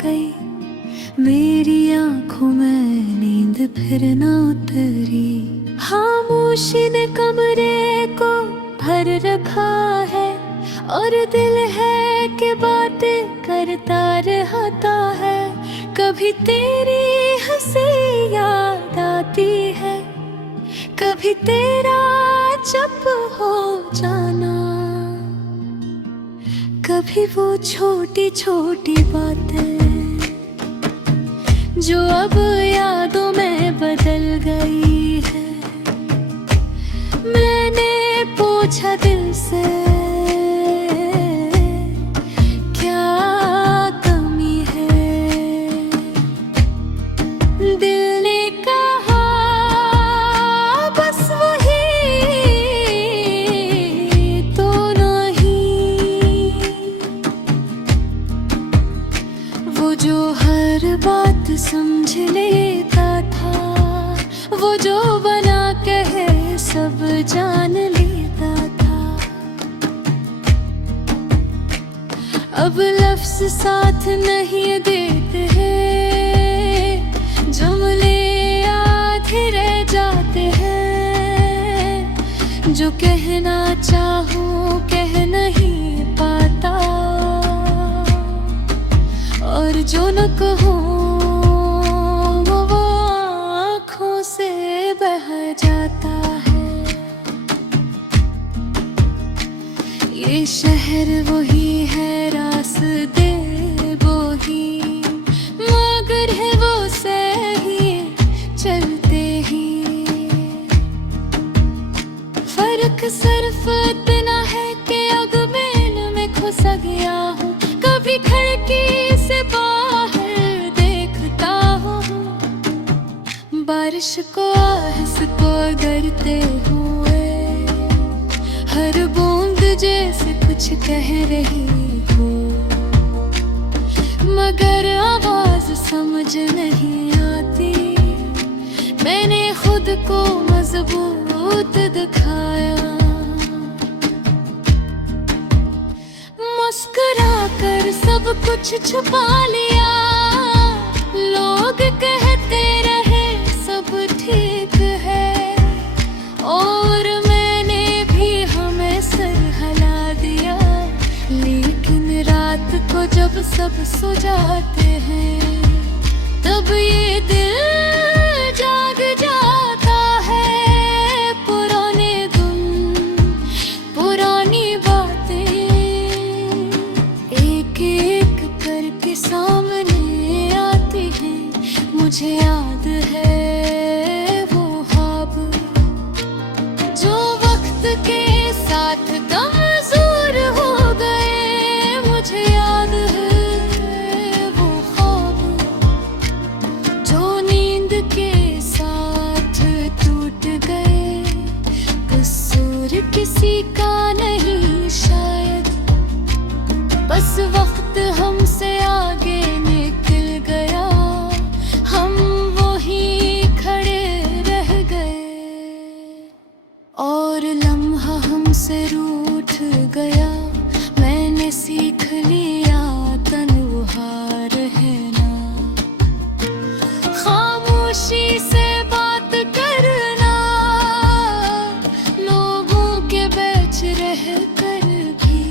गई, मेरी आंखों में नींद फिर न उतरी। खामोशी ने कमरे को भर रखा है और दिल है कि बातें करता रहता है। कभी तेरी हंसी याद आती है, कभी तेरा चुप हो जाना, कभी वो छोटी छोटी बातें जो अब यादों में बदल गई है। मैंने पूछा दिल से, क्या कमी है? दिल ने कहा बस वही तो नहीं, वो जो हर बात समझ लेता था, वो जो बना कहे सब जान लेता था। अब लफ्ज़ साथ नहीं देते हैं, जुमले आधे रह जाते हैं। जो कहना चाहूं कह नहीं पाता, और जो न कहूं वो आँखों से बह जाता है। ये शहर वही है, रास्ते वही, मगर है वो सही चलते ही। फर्क सिर्फ इतना है कि अगमेन में घुस गया हूँ, कभी खिड़की से बाहर देखता हूँ। बारिश को आहस को गिरते हुए, हर बूंद जैसे कुछ कह रही हो, मगर आवाज समझ नहीं आती। मैंने खुद को मजबूत दिखाया, मुस्कुरा कर सब कुछ छुपा लिया। लोग कहते रहे सब ठीक है, और मैंने भी हमें सर हिला दिया। लेकिन रात को जब सब सो जाते हैं, तब ये दिल जाग जाता है। पुराने गुम पुरानी बातें एक एक करके सामने आती हैं। मुझे याद है वो ख्वाब जो वक्त के साथ कमजोर हो गए। मुझे याद है वो ख्वाब जो नींद के साथ टूट गए। कसूर किसी का नहीं शायद, बस वक्त हमसे आगे निकल गया। हम वहीं खड़े रह गए और लम्हा हमसे रूठ गया। मैंने सीख लिया तन्हा रहना, खामोशी से बात करना, लोगों के बीच रह कर भी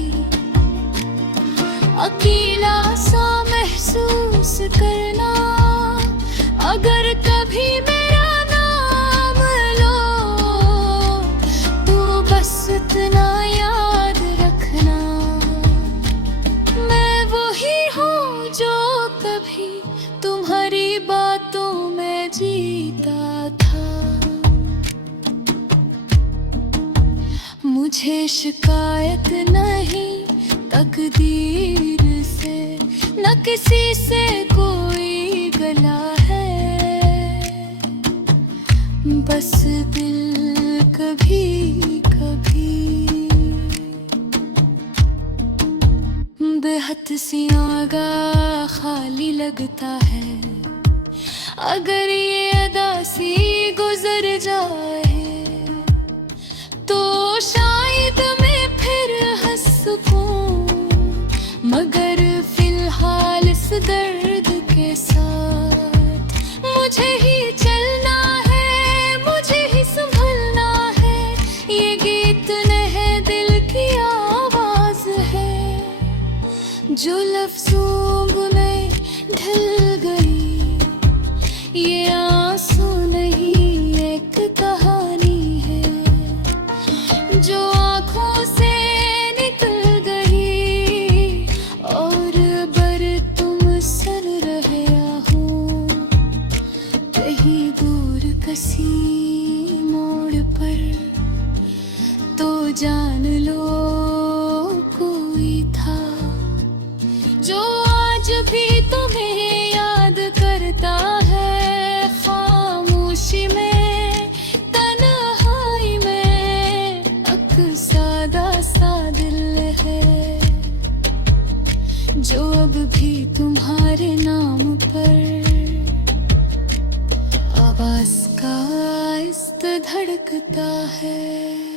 अकेला सा महसूस करना। अगर कभी मेरा नाम लो तो बस इतना याद रखना, मैं वही हूँ जो कभी तुम्हारी बातों में जीता था। मुझे शिकायत नहीं तकदीर से, न किसी से कोई गला है। बस दिल कभी कभी बेहद सी आगा खाली लगता है। अगर ये अदासी गुजर जाए तो शायद मैं फिर हंस सकूं, मगर फिलहाल इस दर्द भी तुम्हारे नाम पर, आवाज का आहिस्ता धड़कता है।